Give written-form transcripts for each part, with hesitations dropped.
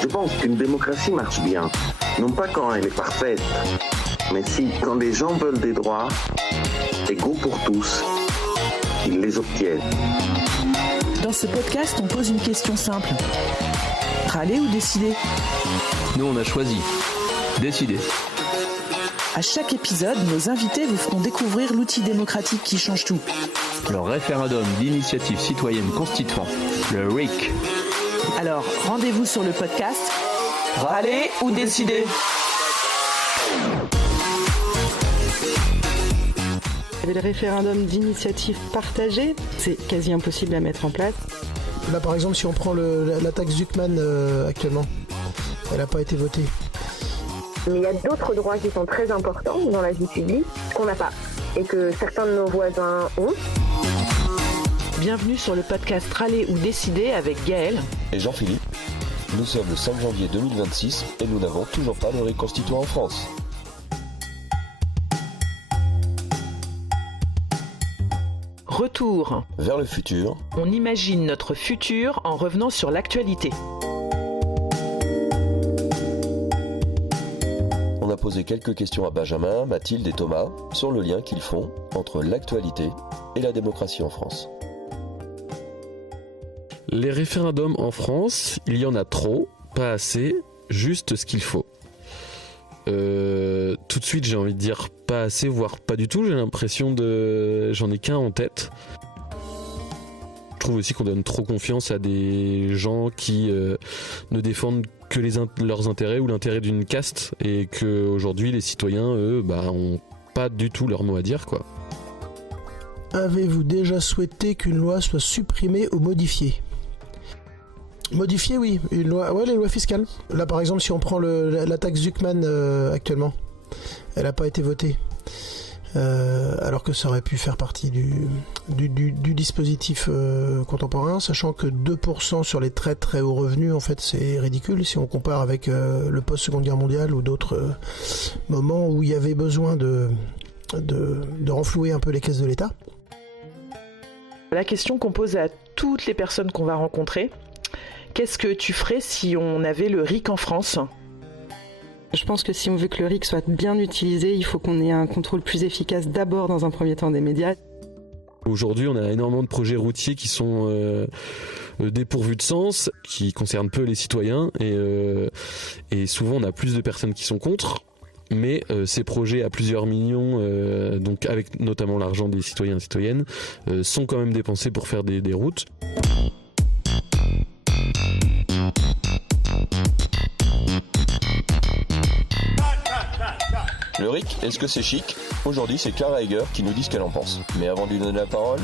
Je pense qu'une démocratie marche bien, non pas quand elle est parfaite, mais si, quand les gens veulent des droits égaux pour tous, ils les obtiennent. Dans ce podcast, on pose une question simple. Râler ou décider ? Nous, on a choisi. Décider. À chaque épisode, nos invités vous feront découvrir l'outil démocratique qui change tout. Le référendum d'initiative citoyenne constituant, le RIC. Alors, rendez-vous sur le podcast Râler ou décider. Le référendum d'initiative partagée, c'est quasi impossible à mettre en place. Là, par exemple, si on prend la taxe Zuckman actuellement, elle n'a pas été votée. Mais il y a d'autres droits qui sont très importants dans la vie publique qu'on n'a pas et que certains de nos voisins ont. Bienvenue sur le podcast Râler ou décider avec Gaël et Jean-Philippe. Nous sommes le 5 janvier 2026 et nous n'avons toujours pas le RIC constituant en France. Retour vers le futur. On imagine notre futur en revenant sur l'actualité. On a posé quelques questions à Benjamin, Mathilde et Thomas sur le lien qu'ils font entre l'actualité et la démocratie en France. Les référendums en France, il y en a trop, pas assez, juste ce qu'il faut. Tout de suite, j'ai envie de dire pas assez, voire pas du tout. J'ai l'impression j'en ai qu'un en tête. Je trouve aussi qu'on donne trop confiance à des gens qui ne défendent que leurs intérêts ou l'intérêt d'une caste, et qu'aujourd'hui les citoyens, eux, ont pas du tout leur mot à dire, quoi. Avez-vous déjà souhaité qu'une loi soit supprimée ou modifiée ? Modifiée, oui. Une loi, ouais, les lois fiscales. Là, par exemple, si on prend la taxe Zuckman actuellement, elle n'a pas été votée. Alors que ça aurait pu faire partie du dispositif contemporain, sachant que 2% sur les très très hauts revenus, en fait, c'est ridicule si on compare avec le post-seconde guerre mondiale ou d'autres moments où il y avait besoin de renflouer un peu les caisses de l'État. La question qu'on pose à toutes les personnes qu'on va rencontrer, qu'est-ce que tu ferais si on avait le RIC en France ? Je pense que si on veut que le RIC soit bien utilisé, il faut qu'on ait un contrôle plus efficace d'abord dans un premier temps des médias. Aujourd'hui, on a énormément de projets routiers qui sont dépourvus de sens, qui concernent peu les citoyens, et souvent on a plus de personnes qui sont contre. Mais ces projets à plusieurs millions, donc avec notamment l'argent des citoyens et citoyennes, sont quand même dépensés pour faire des routes. Le RIC, est-ce que c'est chic ? Aujourd'hui, c'est Clara Heger qui nous dit ce qu'elle en pense. Mais avant de lui donner la parole,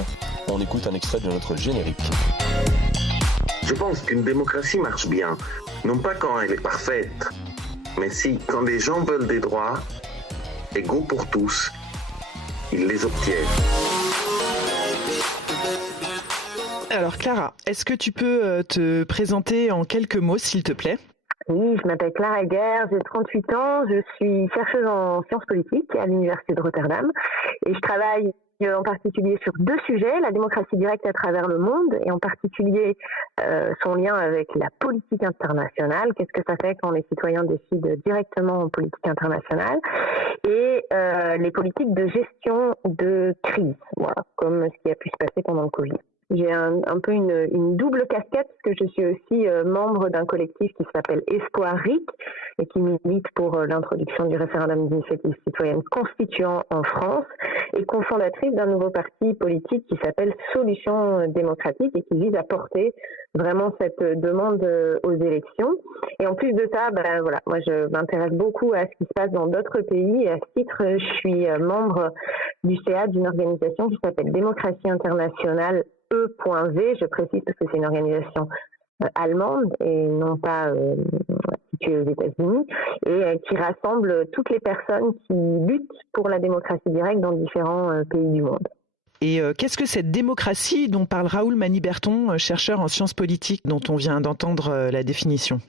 on écoute un extrait de notre générique. Je pense qu'une démocratie marche bien, non pas quand elle est parfaite, mais si, quand les gens veulent des droits égaux pour tous, ils les obtiennent. Alors Clara, est-ce que tu peux te présenter en quelques mots, s'il te plaît ? Oui, je m'appelle Clara Heger, j'ai 38 ans, je suis chercheuse en sciences politiques à l'Université de Rotterdam et je travaille en particulier sur deux sujets, la démocratie directe à travers le monde et en particulier son lien avec la politique internationale, qu'est-ce que ça fait quand les citoyens décident directement en politique internationale et les politiques de gestion de crise, voilà, comme ce qui a pu se passer pendant le Covid. J'ai un peu une double casquette parce que je suis aussi membre d'un collectif qui s'appelle Espoir RIC et qui milite pour l'introduction du référendum d'initiative citoyenne constituant en France et cofondatrice d'un nouveau parti politique qui s'appelle Solutions démocratiques et qui vise à porter vraiment cette demande aux élections. Et en plus de ça, voilà, moi je m'intéresse beaucoup à ce qui se passe dans d'autres pays et à ce titre, je suis membre du CA d'une organisation qui s'appelle Démocratie internationale E.V, je précise parce que c'est une organisation allemande et non pas située aux États-Unis, et qui rassemble toutes les personnes qui luttent pour la démocratie directe dans différents pays du monde. Et qu'est-ce que cette démocratie dont parle Raoul Maniberton, chercheur en sciences politiques, dont on vient d'entendre la définition ?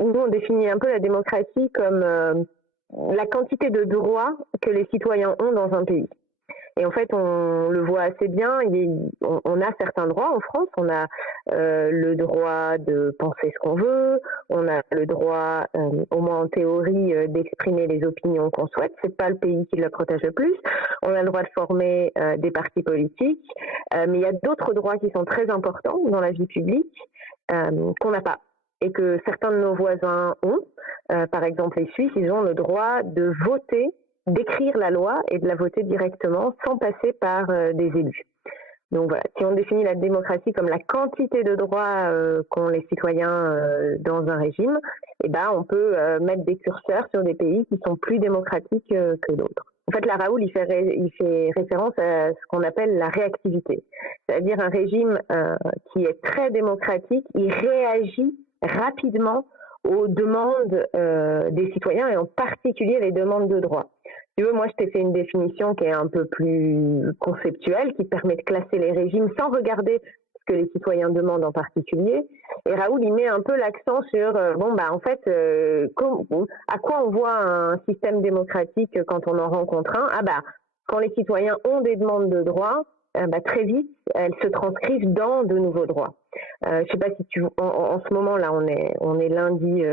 Nous, on définit un peu la démocratie comme la quantité de droits que les citoyens ont dans un pays. Et en fait, on le voit assez bien. On a certains droits en France. On a le droit de penser ce qu'on veut. On a le droit, au moins en théorie, d'exprimer les opinions qu'on souhaite. C'est pas le pays qui le protège le plus. On a le droit de former des partis politiques. Mais il y a d'autres droits qui sont très importants dans la vie publique qu'on n'a pas et que certains de nos voisins ont. Par exemple, les Suisses, ils ont le droit de voter, d'écrire la loi et de la voter directement sans passer par des élus. Donc voilà, si on définit la démocratie comme la quantité de droits qu'ont les citoyens dans un régime, eh ben on peut mettre des curseurs sur des pays qui sont plus démocratiques que d'autres. En fait, la Raoul, il fait référence à ce qu'on appelle la réactivité, c'est-à-dire un régime qui est très démocratique, il réagit rapidement aux demandes des citoyens et en particulier les demandes de droit. Tu veux, moi je t'ai fait une définition qui est un peu plus conceptuelle, qui permet de classer les régimes sans regarder ce que les citoyens demandent en particulier. Et Raoul, il met un peu l'accent sur, en fait, à quoi on voit un système démocratique quand on en rencontre un ? Quand les citoyens ont des demandes de droit, très vite, elles se transcrivent dans de nouveaux droits. Je sais pas si en ce moment là, on est lundi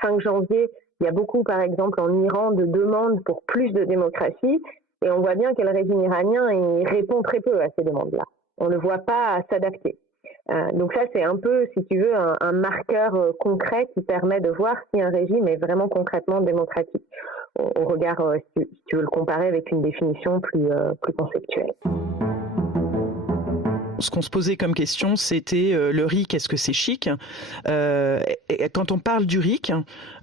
5 janvier. Il y a beaucoup, par exemple, en Iran, de demandes pour plus de démocratie, et on voit bien que le régime iranien il répond très peu à ces demandes-là. On ne le voit pas s'adapter. Donc ça, c'est un peu, si tu veux, un marqueur concret qui permet de voir si un régime est vraiment concrètement démocratique. Au regard, si tu veux le comparer avec une définition plus conceptuelle. Ce qu'on se posait comme question, c'était le RIC, est-ce que c'est chic ? Et quand on parle du RIC,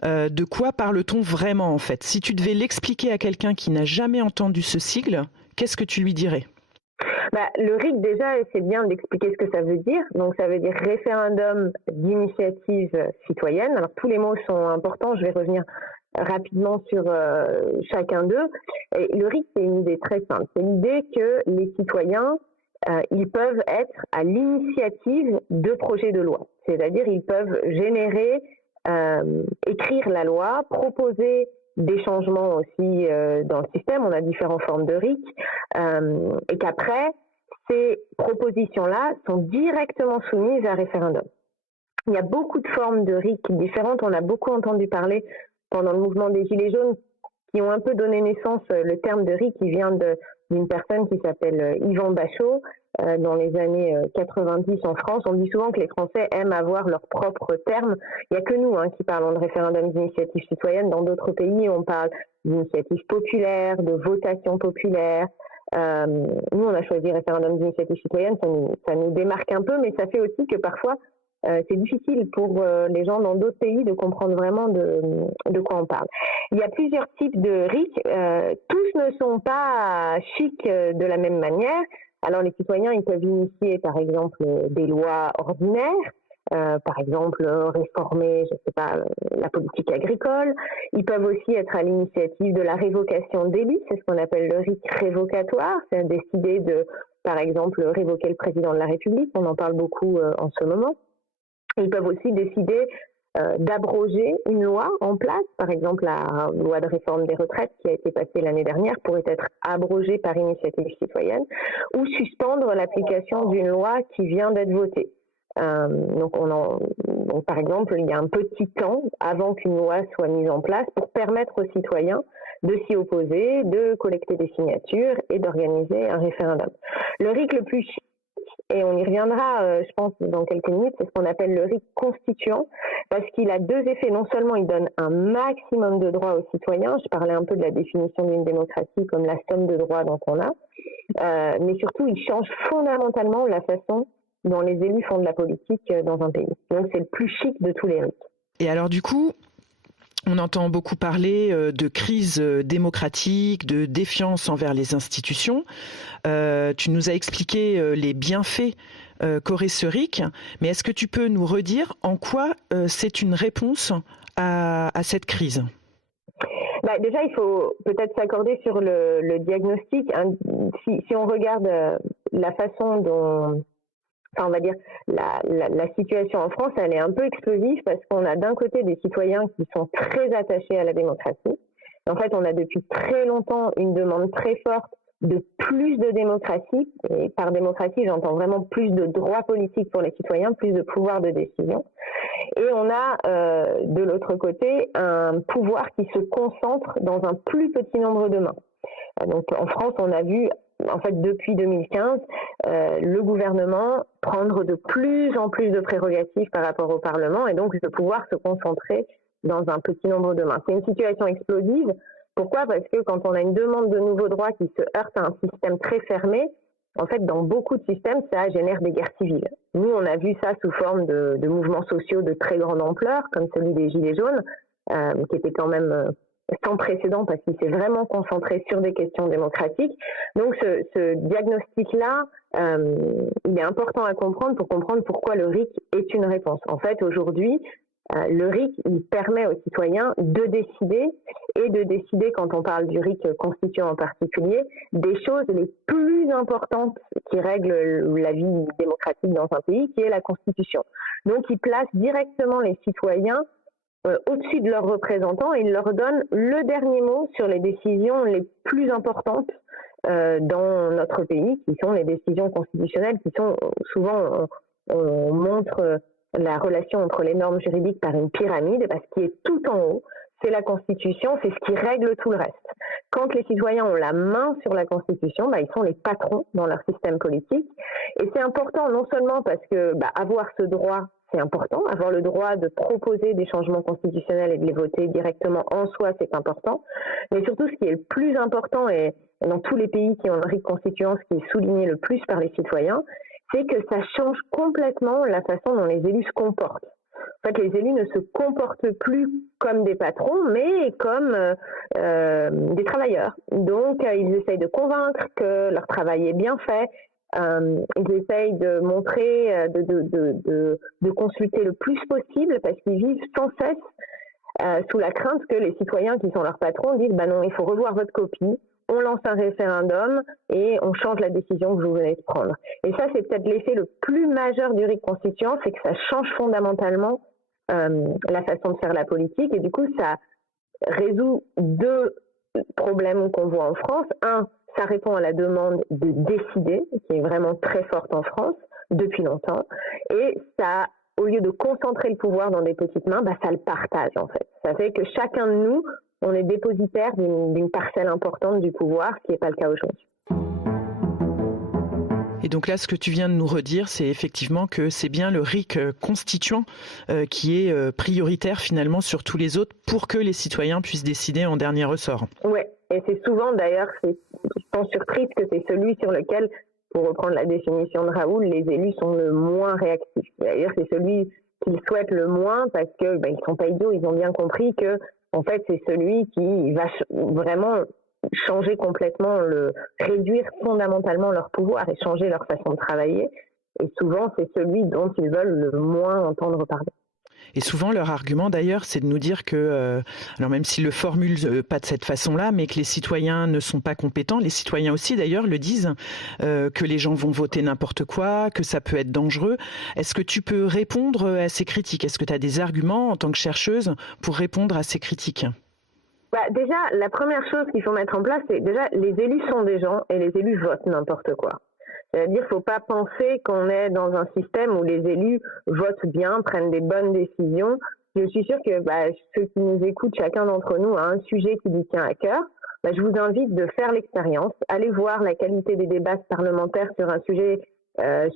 de quoi parle-t-on vraiment en fait ? Si tu devais l'expliquer à quelqu'un qui n'a jamais entendu ce sigle, qu'est-ce que tu lui dirais ? Le RIC, déjà, c'est bien d'expliquer ce que ça veut dire. Donc, ça veut dire référendum d'initiative citoyenne. Alors, tous les mots sont importants. Je vais revenir rapidement sur chacun d'eux. Et le RIC, c'est une idée très simple. C'est l'idée que les citoyens ils peuvent être à l'initiative de projets de loi. C'est-à-dire ils peuvent générer, écrire la loi, proposer des changements aussi dans le système. On a différentes formes de RIC. Et qu'après, ces propositions-là sont directement soumises à référendum. Il y a beaucoup de formes de RIC différentes. On a beaucoup entendu parler pendant le mouvement des Gilets jaunes qui ont un peu donné naissance, le terme de RIC qui vient d'une personne qui s'appelle Yvan Bachot, dans les années 90 en France. On dit souvent que les Français aiment avoir leur propre terme. Il n'y a que nous qui parlons de référendum d'initiative citoyenne. Dans d'autres pays, on parle d'initiative populaire, de votation populaire. Nous, on a choisi référendum d'initiative citoyenne. Ça nous démarque un peu, mais ça fait aussi que parfois, c'est difficile pour les gens dans d'autres pays de comprendre vraiment de quoi on parle. Il y a plusieurs types de RIC. Tous ne sont pas chics de la même manière. Alors les citoyens, ils peuvent initier par exemple des lois ordinaires, par exemple réformer, je sais pas, la politique agricole. Ils peuvent aussi être à l'initiative de la révocation d'élus, c'est ce qu'on appelle le RIC révocatoire, c'est décider de, par exemple, révoquer le président de la République, on en parle beaucoup en ce moment. Ils peuvent aussi décider d'abroger une loi en place. Par exemple, la loi de réforme des retraites qui a été passée l'année dernière pourrait être abrogée par initiative citoyenne ou suspendre l'application d'une loi qui vient d'être votée. Donc, par exemple, il y a un petit temps avant qu'une loi soit mise en place pour permettre aux citoyens de s'y opposer, de collecter des signatures et d'organiser un référendum. Le RIC le plus chic, et on y reviendra, je pense, dans quelques minutes, c'est ce qu'on appelle le RIC constituant, parce qu'il a deux effets. Non seulement il donne un maximum de droits aux citoyens, je parlais un peu de la définition d'une démocratie comme la somme de droits dont on a, mais surtout il change fondamentalement la façon dont les élus font de la politique dans un pays. Donc c'est le plus chic de tous les RIC. Et alors du coup, on entend beaucoup parler de crise démocratique, de défiance envers les institutions. Tu nous as expliqué les bienfaits qu'aurait ce RIC, mais est-ce que tu peux nous redire en quoi c'est une réponse à cette crise ? Déjà, il faut peut-être s'accorder sur le diagnostic. Si on regarde la façon dont... on va dire, la situation en France, elle est un peu explosive parce qu'on a d'un côté des citoyens qui sont très attachés à la démocratie. En fait, on a depuis très longtemps une demande très forte de plus de démocratie, et par démocratie j'entends vraiment plus de droits politiques pour les citoyens, plus de pouvoir de décision. Et on a de l'autre côté un pouvoir qui se concentre dans un plus petit nombre de mains. Donc en France, on a vu en fait depuis 2015 le gouvernement prendre de plus en plus de prérogatives par rapport au Parlement et donc de pouvoir se concentrer dans un petit nombre de mains. C'est une situation explosive. Pourquoi ? Parce que quand on a une demande de nouveaux droits qui se heurte à un système très fermé, en fait, dans beaucoup de systèmes, ça génère des guerres civiles. Nous, on a vu ça sous forme de mouvements sociaux de très grande ampleur, comme celui des Gilets jaunes, qui était quand même sans précédent parce qu'il s'est vraiment concentré sur des questions démocratiques. Donc, ce diagnostic-là, il est important à comprendre pour comprendre pourquoi le RIC est une réponse. En fait, aujourd'hui, le RIC, il permet aux citoyens de décider, et de décider, quand on parle du RIC constituant en particulier, des choses les plus importantes qui règlent la vie démocratique dans un pays, qui est la Constitution. Donc, il place directement les citoyens au-dessus de leurs représentants et il leur donne le dernier mot sur les décisions les plus importantes dans notre pays, qui sont les décisions constitutionnelles, qui sont souvent, on montre la relation entre les normes juridiques par une pyramide, parce qu'il est tout en haut, c'est la Constitution, c'est ce qui règle tout le reste. Quand les citoyens ont la main sur la Constitution, ils sont les patrons dans leur système politique. Et c'est important non seulement parce que avoir ce droit, c'est important, avoir le droit de proposer des changements constitutionnels et de les voter directement en soi, c'est important, mais surtout ce qui est le plus important, et dans tous les pays qui ont le RIC constituant, ce qui est souligné le plus par les citoyens, c'est que ça change complètement la façon dont les élus se comportent. En fait, les élus ne se comportent plus comme des patrons, mais comme des travailleurs. Donc, ils essayent de convaincre que leur travail est bien fait. Ils essayent de montrer, de consulter le plus possible, parce qu'ils vivent sans cesse sous la crainte que les citoyens qui sont leurs patrons disent non, il faut revoir votre copie. On lance un référendum et on change la décision que vous venez de prendre. Et ça, c'est peut-être l'effet le plus majeur du RIC constituant, c'est que ça change fondamentalement la façon de faire la politique. Et du coup, ça résout deux problèmes qu'on voit en France. Un, ça répond à la demande de décider, qui est vraiment très forte en France depuis longtemps. Et ça, au lieu de concentrer le pouvoir dans des petites mains, ça le partage en fait. Ça fait que chacun de nous, on est dépositaire d'une parcelle importante du pouvoir, ce qui n'est pas le cas aujourd'hui. Et donc là, ce que tu viens de nous redire, c'est effectivement que c'est bien le RIC constituant qui est prioritaire finalement sur tous les autres pour que les citoyens puissent décider en dernier ressort. Oui, et c'est souvent d'ailleurs, je pense surprise que c'est celui sur lequel, pour reprendre la définition de Raoul, les élus sont le moins réactifs. D'ailleurs, c'est celui qu'ils souhaitent le moins parce que ils sont pas idiots, ils ont bien compris que en fait, c'est celui qui va vraiment changer complètement, réduire fondamentalement leur pouvoir et changer leur façon de travailler. Et souvent, c'est celui dont ils veulent le moins entendre parler. Et souvent, leur argument, d'ailleurs, c'est de nous dire que, alors même s'ils le formulent pas de cette façon-là, mais que les citoyens ne sont pas compétents, les citoyens aussi, d'ailleurs, le disent, que les gens vont voter n'importe quoi, que ça peut être dangereux. Est-ce que tu peux répondre à ces critiques ? Est-ce que tu as des arguments en tant que chercheuse pour répondre à ces critiques ? Déjà, la première chose qu'il faut mettre en place, c'est déjà, les élus sont des gens et les élus votent n'importe quoi. C'est-à-dire qu'il ne faut pas penser qu'on est dans un système où les élus votent bien, prennent des bonnes décisions. Je suis sûre que ceux qui nous écoutent, chacun d'entre nous a un sujet qui lui tient à cœur. Je vous invite de faire l'expérience, allez voir la qualité des débats parlementaires sur un sujet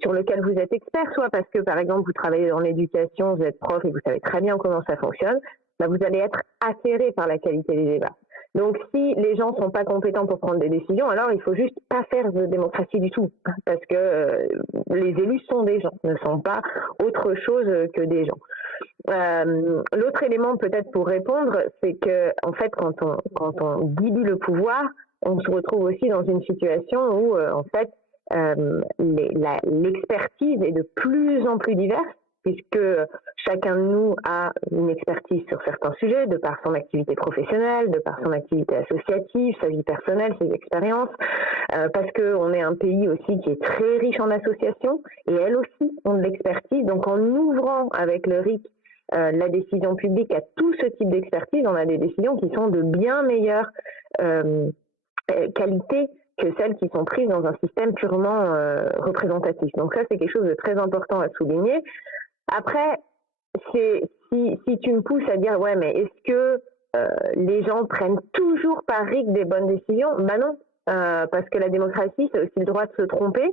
sur lequel vous êtes expert, soit parce que, par exemple, vous travaillez dans l'éducation, vous êtes prof et vous savez très bien comment ça fonctionne, vous allez être atterré par la qualité des débats. Donc, si les gens sont pas compétents pour prendre des décisions, alors il faut juste pas faire de démocratie du tout, parce que les élus sont des gens, ne sont pas autre chose que des gens. L'autre élément peut-être pour répondre, c'est que en fait, quand on dilue le pouvoir, on se retrouve aussi dans une situation où en fait l'expertise est de plus en plus diverse, puisque chacun de nous a une expertise sur certains sujets, de par son activité professionnelle, de par son activité associative, sa vie personnelle, ses expériences, parce qu'on est un pays aussi qui est très riche en associations, et elles aussi ont de l'expertise. Donc en ouvrant avec le RIC la décision publique à tout ce type d'expertise, on a des décisions qui sont de bien meilleure qualité que celles qui sont prises dans un système purement représentatif. Donc ça, c'est quelque chose de très important à souligner. Après, si tu me pousses à dire ouais, mais est-ce que les gens prennent toujours par RIC des bonnes décisions? Ben non, parce que la démocratie, c'est aussi le droit de se tromper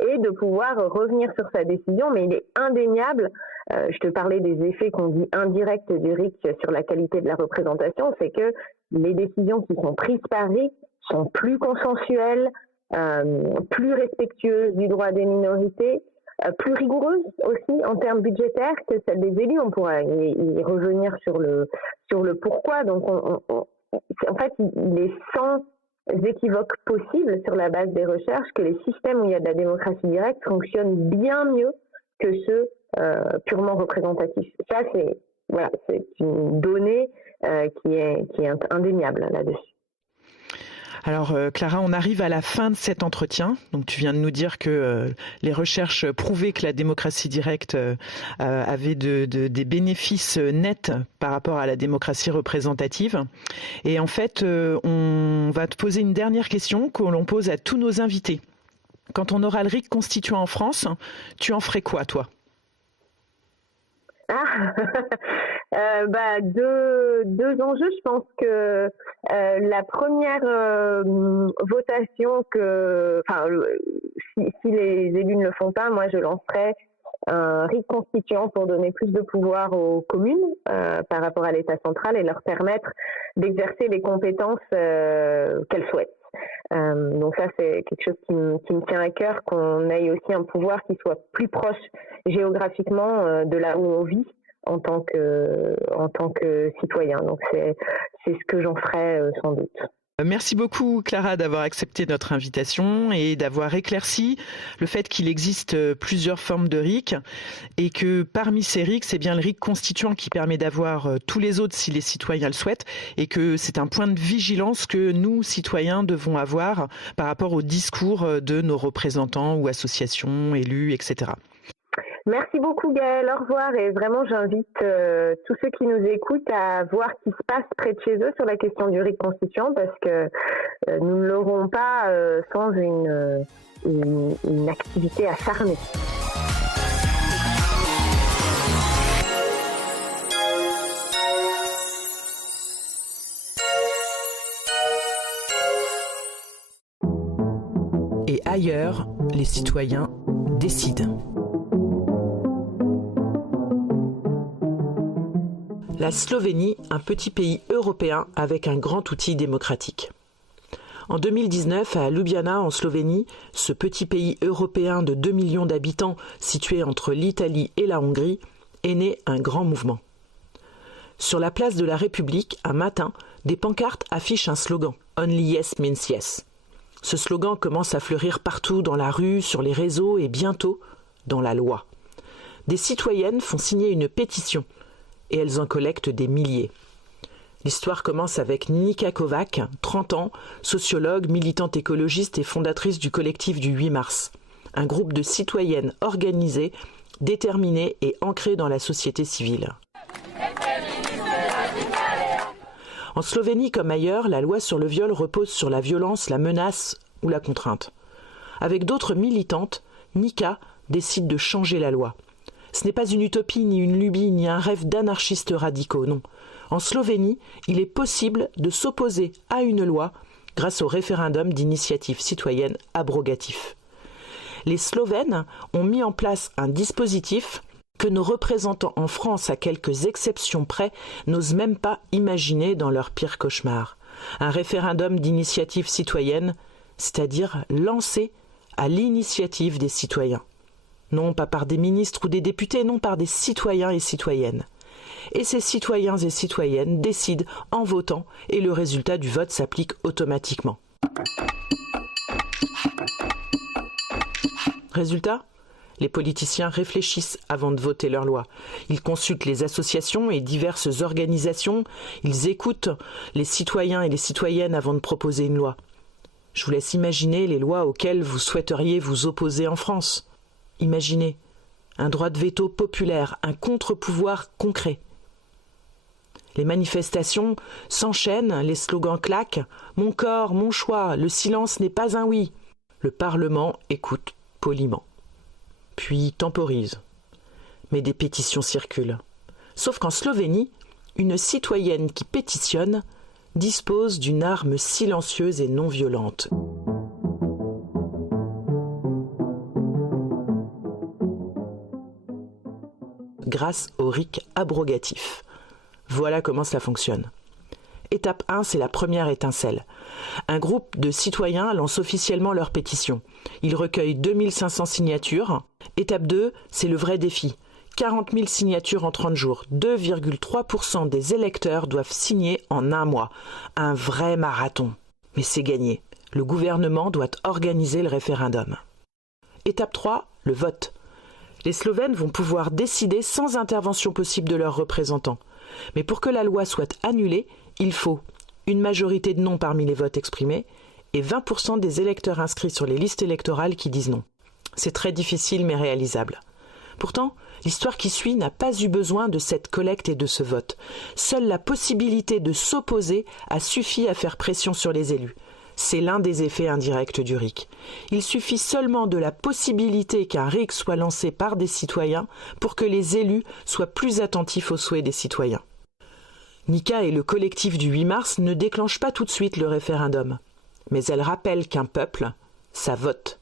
et de pouvoir revenir sur sa décision, mais il est indéniable. Je te parlais des effets qu'on dit indirects du RIC sur la qualité de la représentation, c'est que les décisions qui sont prises par RIC sont plus consensuelles, plus respectueuses du droit des minorités, plus rigoureuses aussi en termes budgétaires que celles des élus. On pourra y revenir sur le pourquoi. Donc, en fait, il est sans équivoque possible sur la base des recherches que les systèmes où il y a de la démocratie directe fonctionnent bien mieux que ceux purement représentatifs. Ça, c'est une donnée qui est indéniable là-dessus. Alors Clara, on arrive à la fin de cet entretien. Donc tu viens de nous dire que les recherches prouvaient que la démocratie directe avait des bénéfices nets par rapport à la démocratie représentative. Et en fait, on va te poser une dernière question que l'on pose à tous nos invités. Quand on aura le RIC constituant en France, tu en ferais quoi, toi ? Deux enjeux. Je pense que la première votation si les élus ne le font pas, moi je lancerai un RIC constituant pour donner plus de pouvoir aux communes par rapport à l'État central et leur permettre d'exercer les compétences qu'elles souhaitent. Donc ça, c'est quelque chose qui me tient à cœur, qu'on ait aussi un pouvoir qui soit plus proche géographiquement de là où on vit en tant que citoyen. Donc c'est ce que j'en ferai sans doute. Merci beaucoup Clara d'avoir accepté notre invitation et d'avoir éclairci le fait qu'il existe plusieurs formes de RIC et que parmi ces RIC, c'est bien le RIC constituant qui permet d'avoir tous les autres si les citoyens le souhaitent et que c'est un point de vigilance que nous, citoyens, devons avoir par rapport au discours de nos représentants ou associations, élus, etc. Merci beaucoup Gaëlle, au revoir, et vraiment j'invite tous ceux qui nous écoutent à voir ce qui se passe près de chez eux sur la question du RIC constituant parce que nous ne l'aurons pas sans une activité acharnée. Et ailleurs, les citoyens décident. La Slovénie, un petit pays européen avec un grand outil démocratique. En 2019, à Ljubljana, en Slovénie, ce petit pays européen de 2 millions d'habitants situé entre l'Italie et la Hongrie, est né un grand mouvement. Sur la place de la République, un matin, des pancartes affichent un slogan « Only yes means yes ». Ce slogan commence à fleurir partout dans la rue, sur les réseaux et bientôt dans la loi. Des citoyennes font signer une pétition et elles en collectent des milliers. L'histoire commence avec Nika Kovac, 30 ans, sociologue, militante écologiste et fondatrice du collectif du 8 mars, un groupe de citoyennes organisées, déterminées et ancrées dans la société civile. En Slovénie comme ailleurs, la loi sur le viol repose sur la violence, la menace ou la contrainte. Avec d'autres militantes, Nika décide de changer la loi. Ce n'est pas une utopie, ni une lubie, ni un rêve d'anarchistes radicaux, non. En Slovénie, il est possible de s'opposer à une loi grâce au référendum d'initiative citoyenne abrogatif. Les Slovènes ont mis en place un dispositif que nos représentants en France, à quelques exceptions près, n'osent même pas imaginer dans leur pire cauchemar. Un référendum d'initiative citoyenne, c'est-à-dire lancé à l'initiative des citoyens. Non pas par des ministres ou des députés, non par des citoyens et citoyennes. Et ces citoyens et citoyennes décident en votant et le résultat du vote s'applique automatiquement. Résultat ? Les politiciens réfléchissent avant de voter leur loi. Ils consultent les associations et diverses organisations. Ils écoutent les citoyens et les citoyennes avant de proposer une loi. Je vous laisse imaginer les lois auxquelles vous souhaiteriez vous opposer en France. Imaginez un droit de veto populaire, un contre-pouvoir concret. Les manifestations s'enchaînent, les slogans claquent. Mon corps, mon choix, le silence n'est pas un oui. Le Parlement écoute poliment. Puis temporise. Mais des pétitions circulent. Sauf qu'en Slovénie, une citoyenne qui pétitionne dispose d'une arme silencieuse et non violente. Grâce au RIC abrogatif. Voilà comment cela fonctionne. Étape 1, c'est la première étincelle. Un groupe de citoyens lance officiellement leur pétition. Ils recueillent 2500 signatures. Étape 2, c'est le vrai défi. 40 000 signatures en 30 jours. 2,3% des électeurs doivent signer en un mois. Un vrai marathon. Mais c'est gagné. Le gouvernement doit organiser le référendum. Étape 3, le vote. Les Slovènes vont pouvoir décider sans intervention possible de leurs représentants. Mais pour que la loi soit annulée, il faut une majorité de non parmi les votes exprimés et 20% des électeurs inscrits sur les listes électorales qui disent non. C'est très difficile mais réalisable. Pourtant, l'histoire qui suit n'a pas eu besoin de cette collecte et de ce vote. Seule la possibilité de s'opposer a suffi à faire pression sur les élus. C'est l'un des effets indirects du RIC. Il suffit seulement de la possibilité qu'un RIC soit lancé par des citoyens pour que les élus soient plus attentifs aux souhaits des citoyens. Nika et le collectif du 8 mars ne déclenchent pas tout de suite le référendum. Mais elles rappellent qu'un peuple, ça vote.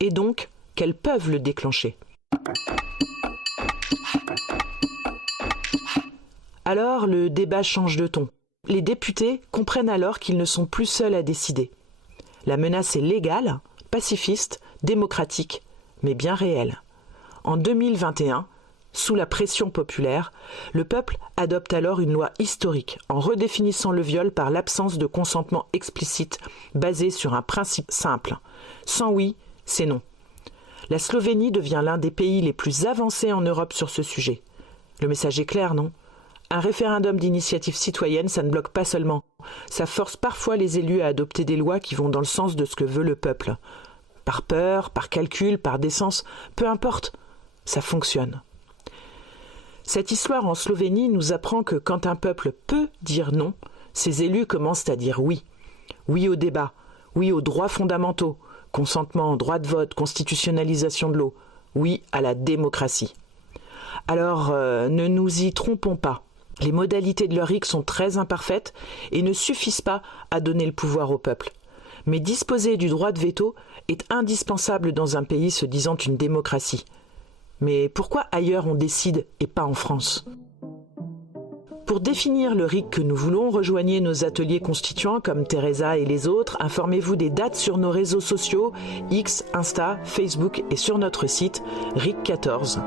Et donc qu'elles peuvent le déclencher. Alors le débat change de ton. Les députés comprennent alors qu'ils ne sont plus seuls à décider. La menace est légale, pacifiste, démocratique, mais bien réelle. En 2021, sous la pression populaire, le peuple adopte alors une loi historique en redéfinissant le viol par l'absence de consentement explicite basé sur un principe simple. Sans oui, c'est non. La Slovénie devient l'un des pays les plus avancés en Europe sur ce sujet. Le message est clair, non ? Un référendum d'initiative citoyenne, ça ne bloque pas seulement. Ça force parfois les élus à adopter des lois qui vont dans le sens de ce que veut le peuple. Par peur, par calcul, par décence, peu importe, ça fonctionne. Cette histoire en Slovénie nous apprend que quand un peuple peut dire non, ses élus commencent à dire oui. Oui au débat, oui aux droits fondamentaux, consentement, droit de vote, constitutionnalisation de l'eau, oui à la démocratie. Alors, ne nous y trompons pas. Les modalités de leur RIC sont très imparfaites et ne suffisent pas à donner le pouvoir au peuple. Mais disposer du droit de veto est indispensable dans un pays se disant une démocratie. Mais pourquoi ailleurs on décide et pas en France ? Pour définir le RIC que nous voulons, rejoignez nos ateliers constituants comme Teresa et les autres. Informez-vous des dates sur nos réseaux sociaux, X, Insta, Facebook et sur notre site RIC14.